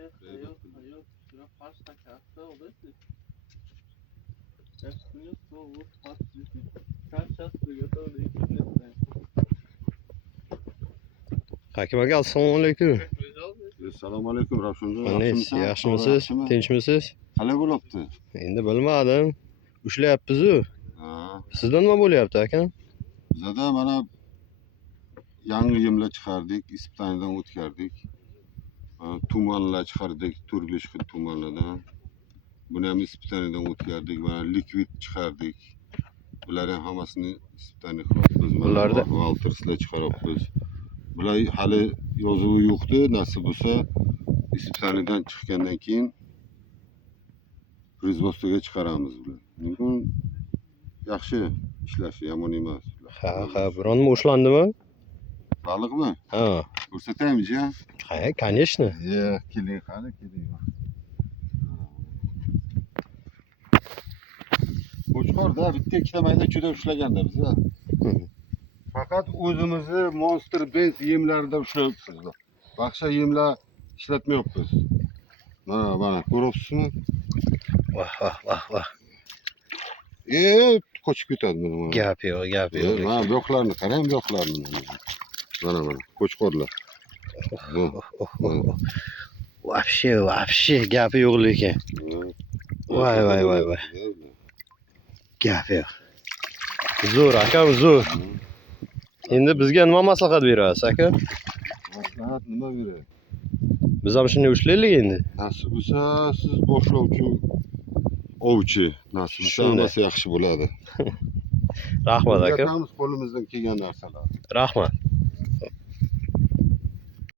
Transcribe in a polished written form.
hayır. Şuna pasta kağıtta olur. Yapmıyor, soğuk, pasta. Kaç götür de. Hakim aka, assalomu alaykum. Assalomu alaykum Ravshanjon. Alaykum, yaxshimisiz? Tinchmisiz? Qalay bo'libdi? Endi bilmadim. Ushlayapmiz-ku. Ha, Sizda nima bo'lyapti, aka? bizada mana yangi yemlar chiqardik, ispitaniyadan o'tkazdik. Tumanlar chiqardik, turli xil tumanlardan. Buni ham ispitaniyadan o'tkazdik, mana likvid chiqardik. Bularni hammasini ispitaniya qilyapmiz. Bularda valterslar chiqaryapmiz. Bular hali yozuvi yo'qdi, nasib bo'lsa ispitaniyadan chiqqandan keyin производствоga chiqaramiz bular. Mumkin yaxshi ishlashi yomon emas. ha, biron nima ushlandimi? Baliqmi? Ha. Ko'rsataymi-chi? Ha, конечно. Keling, qani keling. Qo'chqorda bitta ikkita mayda juda ushlaganda biz. Faqat o'zimizni Monster Benz yemlarida ushlayapmiz. Boshqa yemlar ishlatmayapmiz. Mana ko'ryapsizmi? Vah. Qochib ketadi mana. Gap yo'q. Mana buyoqlarni qarang, buyoqlarni. Mana qo'chqorlar. Вообще gapi yo'q lekin. Voy. Gapi yo'q. Zo'r, aka, zo'r. Endi bizga nima maslahat berasiz, aka? Maslahat nima beray? Biz ham shunday ushlaylik endi. Nasib bo'lsa, siz boshlovchi ovchi, nasib bo'lsa hammasi yaxshi bo'ladi. Rahmat, aka. O'rgatamiz qo'limizdan kelgan narsalar. Rahmat.